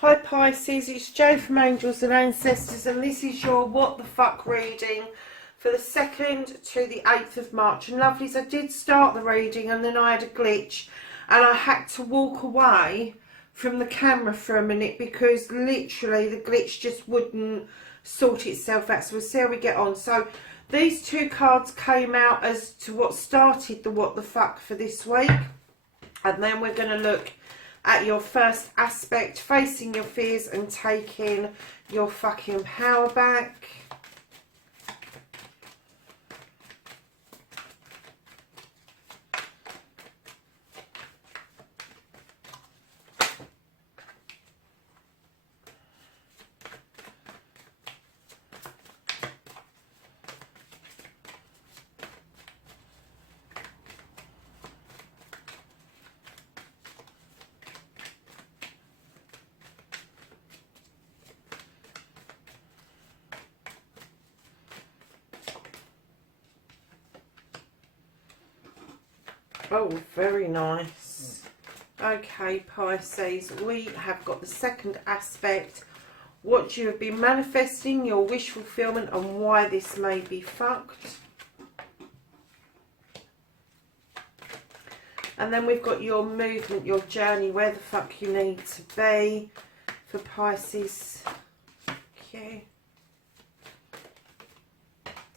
Hi Pisces, it's Jo from Angels and Ancestors, and this is your What the Fuck reading for the 2nd to the 8th of March. And lovelies, I did start the reading and then I had a glitch and I had to walk away from the camera for a minute because literally the glitch just wouldn't sort itself out. So we'll see how we get on. So these two cards came out as to what started the What the Fuck for this week, and then we're going to look at your first aspect, facing your fears and taking your fucking power back. Oh, very nice. Okay, Pisces, we have got the second aspect. What you have been manifesting, your wish fulfillment, and why this may be fucked. And then we've got your movement, your journey, where the fuck you need to be for Pisces. Okay.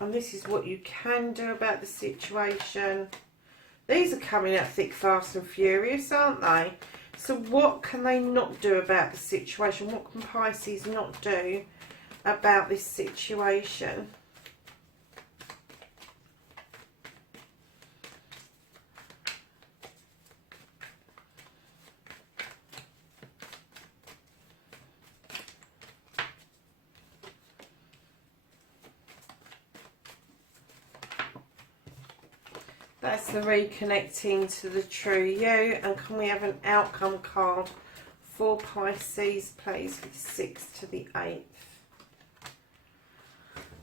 And this is what you can do about the situation. These are coming out thick, fast and furious, aren't they? So what can they not do about the situation? What can Pisces not do about this situation? That's the reconnecting to the true you. And can we have an outcome card for Pisces, please, for the 6th to the 8th?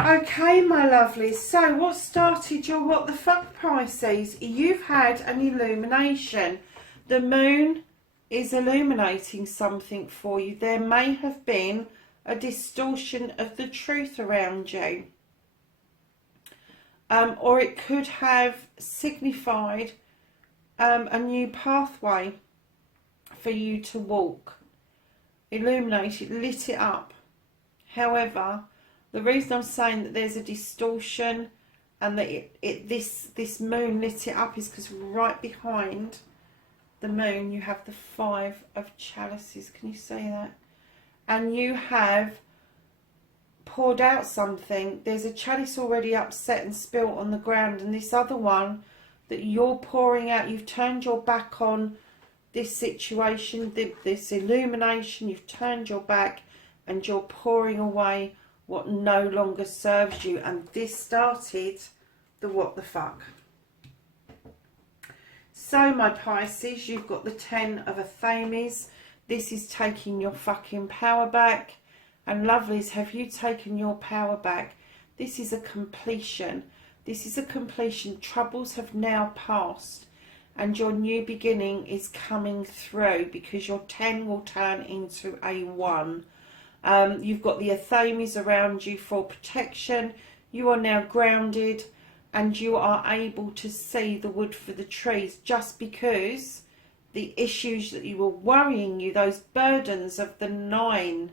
Okay, my lovelies. So what started your what the fuck, Pisces? You've had an illumination. The moon is illuminating something for you. There may have been a distortion of the truth around you. Or it could have signified a new pathway for you to walk. Illuminate it, lit it up. However, the reason I'm saying that there's a distortion and that this moon lit it up is because right behind the moon you have the 5 of chalices. Can you see that? And you have poured out something. There's a chalice already upset and spilt on the ground, and this other one that you're pouring out, you've turned your back on this situation, this illumination, you've turned your back and you're pouring away what no longer serves you. And this started the what the fuck. So my Pisces, you've got the 10 of Athames. This is taking your fucking power back. And lovelies, have you taken your power back? This is a completion. This is a completion. Troubles have now passed and your new beginning is coming through, because your 10 will turn into a 1. You've got the Athames around you for protection. You are now grounded and you are able to see the wood for the trees, just because the issues that you were worrying you, those burdens of the 9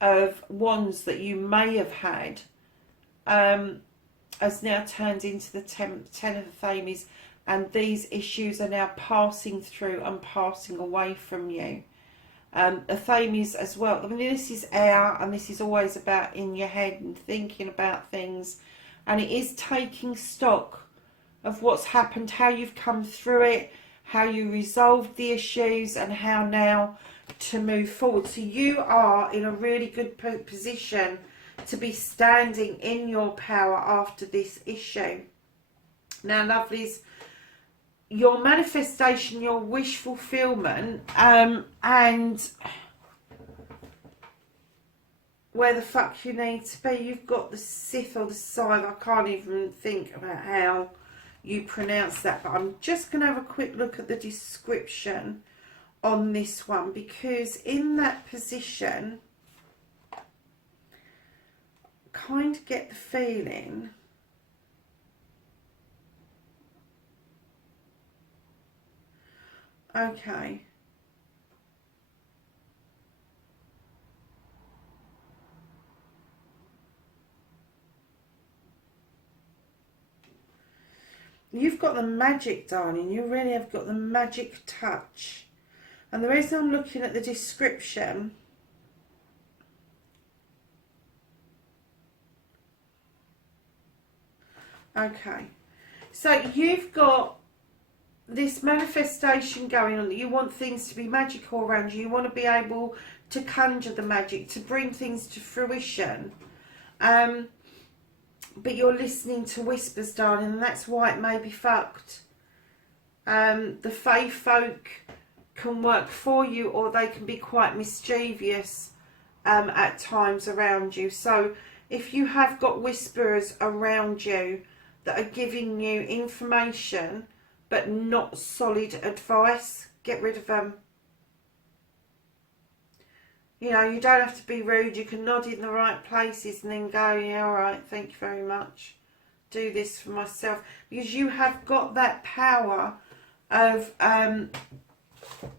of wands that you may have had, has now turned into the 10 of Athames, and these issues are now passing through and passing away from you. Athames as well, I mean, this is air, and this is always about in your head and thinking about things, and it is taking stock of what's happened, how you've come through it, how you resolved the issues, and how now to move forward. So you are in a really good position to be standing in your power after this issue. Now lovelies, your manifestation, your wish fulfillment, and where the fuck you need to be. You've got the Sith or the Scythe. I can't even think about how you pronounce that, but I'm just going to have a quick look at the description on this one, because in that position, kind of get the feeling okay, you've got the magic, darling. You really have got the magic touch. And the reason I'm looking at the description, okay, so you've got this manifestation going on, that you want things to be magical around you. You want to be able to conjure the magic, to bring things to fruition. But you're listening to whispers, darling, and that's why it may be fucked. The fae folk can work for you, or they can be quite mischievous at times around you. So if you have got whisperers around you that are giving you information but not solid advice, get rid of them. You know, you don't have to be rude. You can nod in the right places and then go, yeah, all right, thank you very much. Do this for myself. Because you have got that power of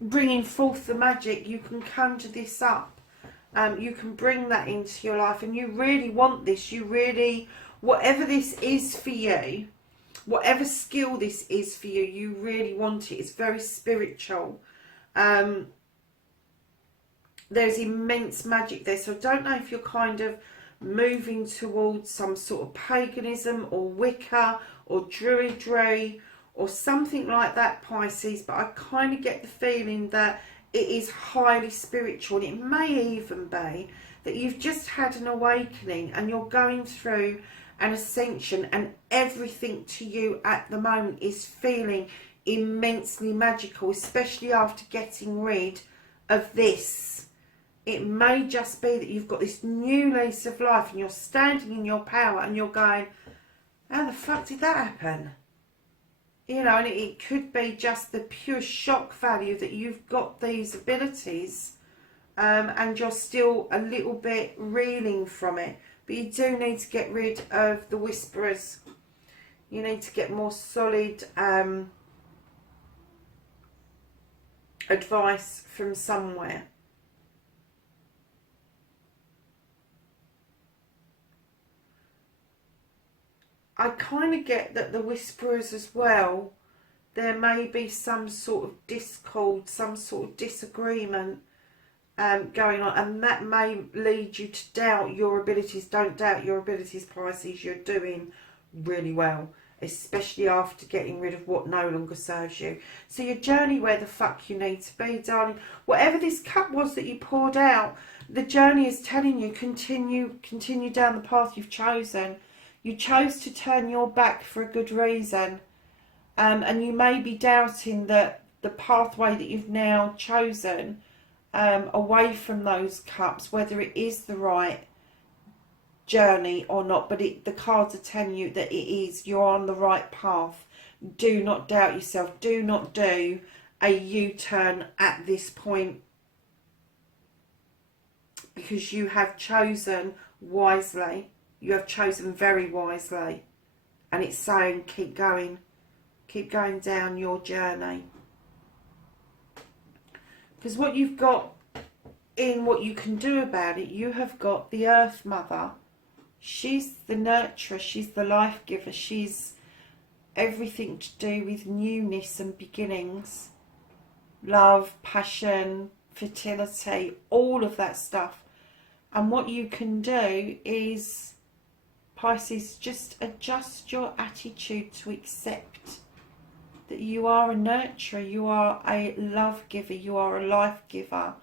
bringing forth the magic. You can conjure this up. You can bring that into your life, and you really want this. You really, whatever this is for you, whatever skill this is for you, you really want it. It's very spiritual. There's immense magic there. So I don't know if you're kind of moving towards some sort of paganism or Wicca or Druidry or something like that, Pisces, but I kind of get the feeling that it is highly spiritual. And it may even be that you've just had an awakening and you're going through an ascension, and everything to you at the moment is feeling immensely magical, especially after getting rid of this. It may just be that you've got this new lease of life and you're standing in your power and you're going, how the fuck did that happen? You know, and it could be just the pure shock value that you've got these abilities, and you're still a little bit reeling from it. But you do need to get rid of the whisperers. You need to get more solid advice from somewhere. I kind of get that the whisperers as well, there may be some sort of discord, some sort of disagreement going on, and that may lead you to doubt your abilities. Don't doubt your abilities, Pisces. You're doing really well, especially after getting rid of what no longer serves you. So your journey where the fuck you need to be, darling. Whatever this cup was that you poured out, the journey is telling you continue down the path you've chosen. You chose to turn your back for a good reason, and you may be doubting that the pathway that you've now chosen away from those cups, whether it is the right journey or not, but the cards are telling you that it is. You're on the right path. Do not doubt yourself. Do not do a U-turn at this point, because you have chosen wisely. You have chosen very wisely, and it's saying keep going down your journey. Because what you've got in what you can do about it, you have got the Earth Mother. She's the nurturer, she's the life giver, she's everything to do with newness and beginnings, love, passion, fertility, all of that stuff. And what you can do is, Pisces, just adjust your attitude to accept that you are a nurturer, you are a love giver, you are a life giver.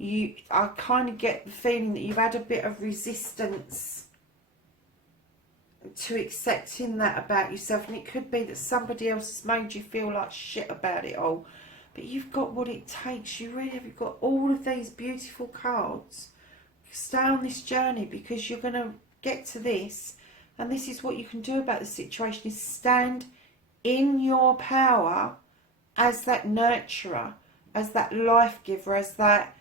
I kind of get the feeling that you've had a bit of resistance to accepting that about yourself, and it could be that somebody else has made you feel like shit about it all. But you've got what it takes. You really have. You've got all of these beautiful cards stay on this journey, because you're going to get to this, and this is what you can do about the situation, is stand in your power as that nurturer, as that life giver, as that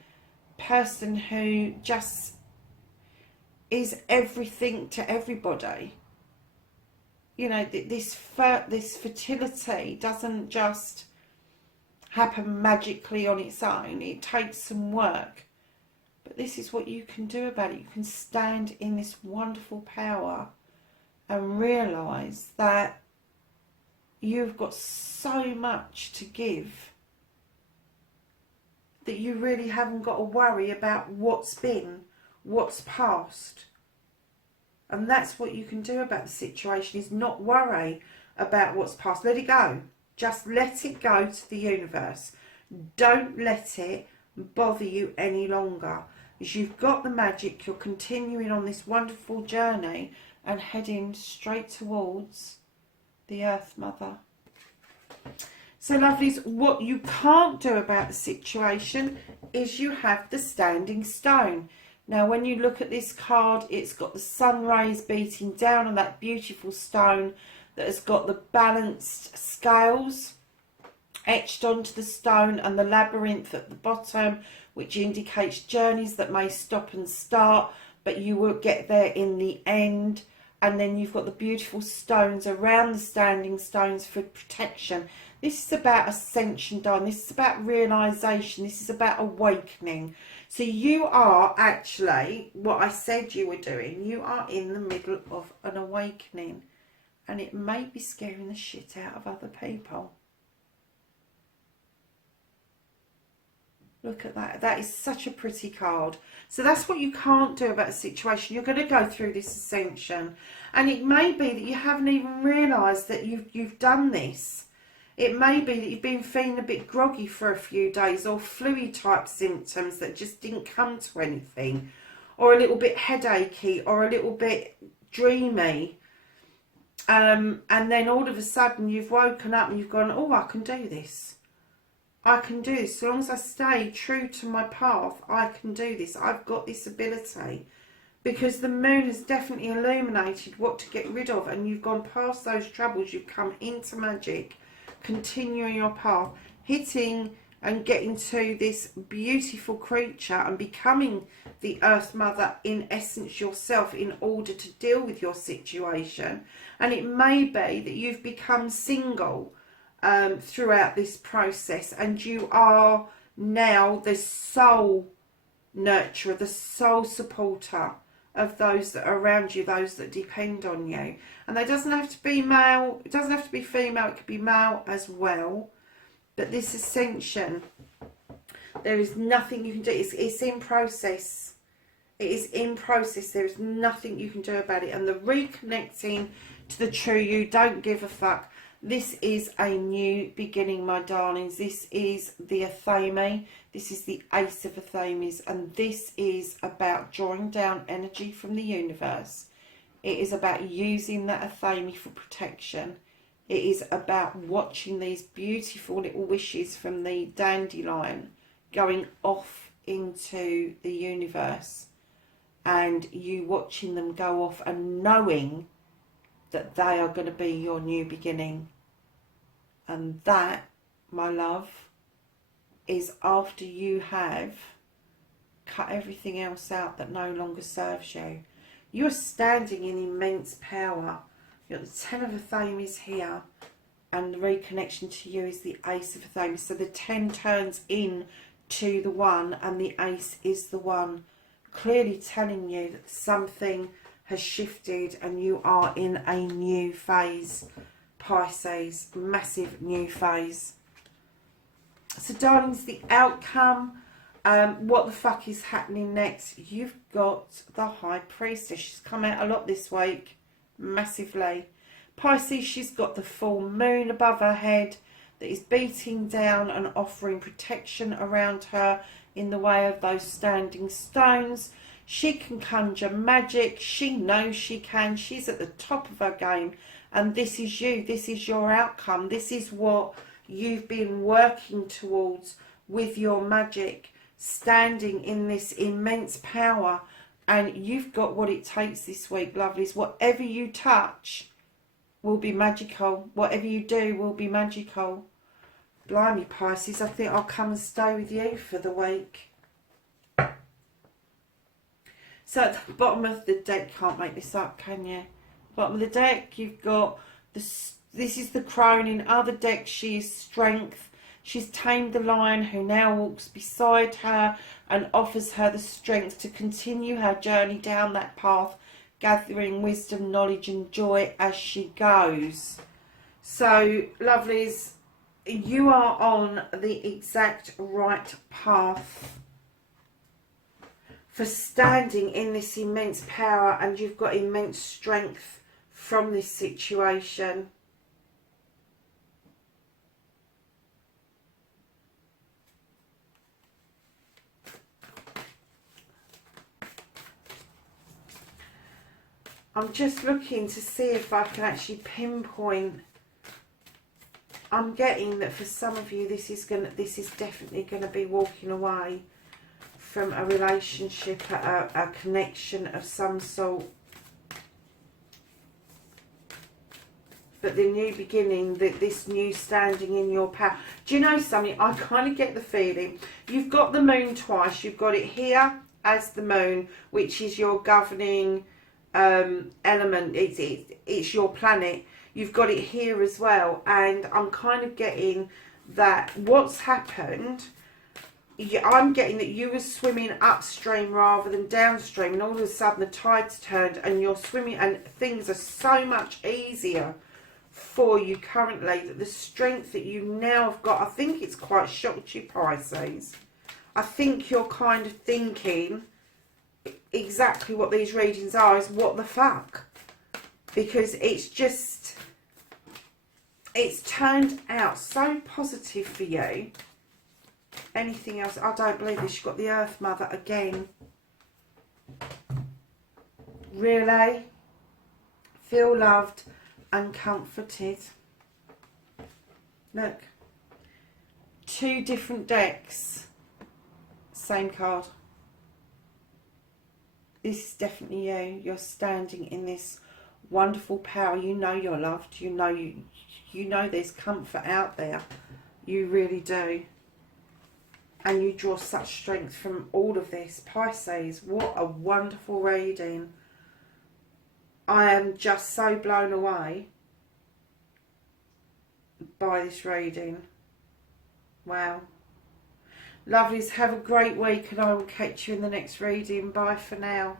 person who just is everything to everybody. You know, this fertility doesn't just happen magically on its own. It takes some work. But this is what you can do about it. You can stand in this wonderful power and realise that you've got so much to give that you really haven't got to worry about what's been, what's past. And that's what you can do about the situation, is not worry about what's past. Let it go. Just let it go to the universe. Don't let it bother you any longer. As you've got the magic, you're continuing on this wonderful journey and heading straight towards the Earth Mother. So lovelies, what you can't do about the situation is you have the Standing Stone. Now when you look at this card, it's got the sun rays beating down on that beautiful stone that has got the balanced scales etched onto the stone, and the labyrinth at the bottom, which indicates journeys that may stop and start, but you will get there in the end. And then you've got the beautiful stones around the Standing Stones for protection. This is about ascension, darling. This is about realisation. This is about awakening. So you are actually, what I said you were doing, you are in the middle of an awakening. And it may be scaring the shit out of other people. Look at that. That is such a pretty card. So that's what you can't do about the situation. You're going to go through this ascension. And it may be that you haven't even realised that you've done this. It may be that you've been feeling a bit groggy for a few days, or flu type symptoms that just didn't come to anything. Or a little bit headachy, or a little bit dreamy. And then all of a sudden you've woken up and you've gone, oh, I can do this. I can do this. So long as I stay true to my path, I can do this. I've got this ability. Because the moon has definitely illuminated what to get rid of. And you've gone past those troubles. You've come into magic. Continuing your path. Hitting and getting to this beautiful creature. And becoming the Earth Mother in essence yourself, in order to deal with your situation. And it may be that you've become single throughout this process, and you are now the sole nurturer, the sole supporter of those that are around you, those that depend on you. And that doesn't have to be male, it doesn't have to be female, it could be male as well. But this ascension, there is nothing you can do. It's in process. It is in process. There is nothing you can do about it. And the reconnecting to the true you, don't give a fuck. This is a new beginning, my darlings. This is the Athame. This is the Ace of Athames. And this is about drawing down energy from the universe. It is about using that Athame for protection. It is about watching these beautiful little wishes from the dandelion going off into the universe. And you watching them go off and knowing that they are going to be your new beginning. And that, my love, is after you have cut everything else out that no longer serves you. You're standing in immense power. You've got the Ten of Athames here, and the reconnection to you is the Ace of Athames. So the 10 turns in to the 1, and the Ace is the 1, clearly telling you that something has shifted and you are in a new phase, Pisces, massive new phase. So darlings, the outcome, what the fuck is happening next? You've got the High Priestess. She's come out a lot this week, massively. Pisces, she's got the full moon above her head that is beating down and offering protection around her in the way of those standing stones. She can conjure magic. She knows she can. She's at the top of her game. And this is you. This is your outcome. This is what you've been working towards with your magic. Standing in this immense power And you've got what it takes this week, lovelies. Whatever you touch will be magical. Whatever you do will be magical. Blimey, Pisces, I think I'll come and stay with you for the week. So at the bottom of the deck, can't make this up, can you? Bottom of the deck, you've got this is the crone. In other decks, she is strength. She's tamed the lion who now walks beside her and offers her the strength to continue her journey down that path, gathering wisdom, knowledge and joy as she goes. So, lovelies, you are on the exact right path for standing in this immense power, and you've got immense strength from this situation. I'm just looking to see if I can actually pinpoint. I'm getting that for some of you this is definitely gonna be walking away from a relationship, a connection of some sort. But the new beginning, this new standing in your power. Do you know something? I kind of get the feeling you've got the moon twice. You've got it here as the moon, which is your governing element. It's your planet. You've got it here as well, and I'm kind of getting that what's happened, I'm getting that you were swimming upstream rather than downstream, and all of a sudden the tide's turned and you're swimming and things are so much easier for you currently, that the strength that you now have got, I think it's quite shocked you, Pisces. I think you're kind of thinking exactly what these readings are, is what the fuck, because it's turned out so positive for you. Anything else? I don't believe this. You've got the Earth Mother again. Really? Feel loved and comforted. Look. 2 different decks. Same card. This is definitely you. You're standing in this wonderful power. You know you're loved. You know there's comfort out there. You really do. And you draw such strength from all of this. Pisces, what a wonderful reading. I am just so blown away by this reading. Wow. Lovelies, have a great week, and I will catch you in the next reading. Bye for now.